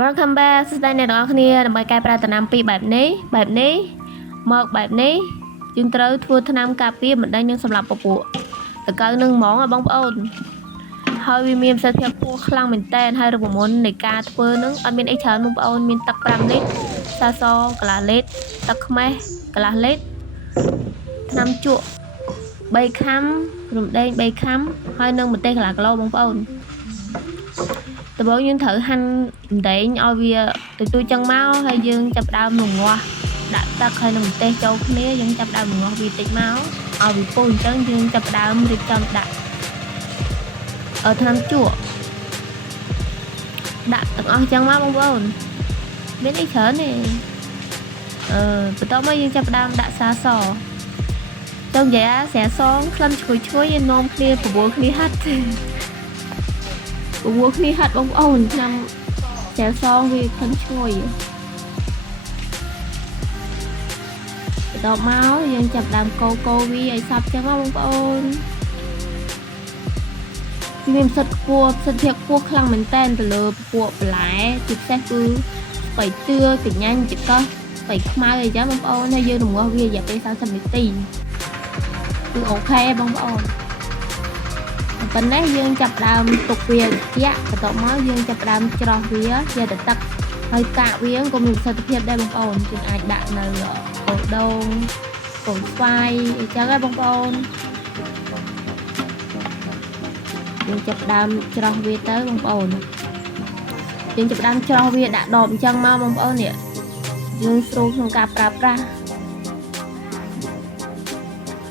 Welcome back សួស្តីអ្នកទាំងអស់គ្នាដើម្បីកែប្រែដំណាំពីរបែបនេះមកបែបនេះយើងត្រូវធ្វើថ្នាំការពារបណ្ដេញនិងសម្លាប់ពពួកតកៅនឹងហ្មងបងប្អូនហើយវាមានប្រសិទ្ធភាពខ្ពស់ខ្លាំងមែនតើហើយរូបមន្តនៃការធ្វើនឹងអត់មានអីច្រើនបងប្អូនមានទឹក5លីត្រសាសកន្លះលីត្រទឹកខ្មេះកន្លះលីត្រថ្នាំជក់3ខាំរំដេង3ខាំហើយនិងម្ទេសកន្លះគីឡូបងប្អូនដំបូងយើងត្រូវហាន់រំដេងឲ្យវាទូចឹងមកហើយយើងចាប់ដើមរងាស់ដាក់ទឹកហើយនឹងម្ទេសចូលគ្នាយើងចាប់ដើមរងាស់វាតិចមកឲ្យវាពុះអញ្ចឹងយើងចាប់ដើមរៀបចំដាក់ថ្នាំជក់ដាក់ទាំងអស់អញ្ចឹងមកបងប្អូនមានអីច្រើនទេបន្ទាប់មកយើងចាប់ដើមដាក់សាសចង់និយាយស្រាសងក្លិនឈ្ងុយឯនាំគ្នាប្រមូលគ្នាហាត់បងប្អូនឆ្នាំស្រាសងវាក្លិនឈ្ងុយបន្ទាប់មកយើងចាប់ដើមកូរវាឲ្យសព្វចឹងបងប្អូនវាមានប្រសិទ្ធភាពខ្ពស់ខ្លាំងមែនតើទៅលើពពួកបន្លែជាពិសេសគឺស្បៃតឿកញ្ញាញ់ចកោះស្បៃខ្មៅអីចឹងបងប្អូនហើយយើងរងាស់វារយៈពេល30នាទីគឺអូខេបងប្អូនប៉ុណ្ណេះយើងចាប់ដើមទុកវាត្រជាក់បន្ទាប់មកយើងចាប់ដើមច្រោះវាយកទៅទឹកហើយកាក់វាក៏មានប្រសិទ្ធភាពដែរបងប្អូនយើងអាចដាក់នៅកូនដូងកូនស្វាយអីចឹងដែរបងប្អូនយើងចាប់ដើមច្រោះវាទៅបងប្អូនយើងចាប់ដើមច្រោះវាដាក់ដបអញ្ចឹងមកបងប្អូននេះយើងស្រួលក្នុងការប្រើប្រាស់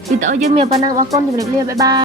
វីដេអូយើងមានប៉ុណ្ណឹងអរគុណជម្រាបលាបាយបាយ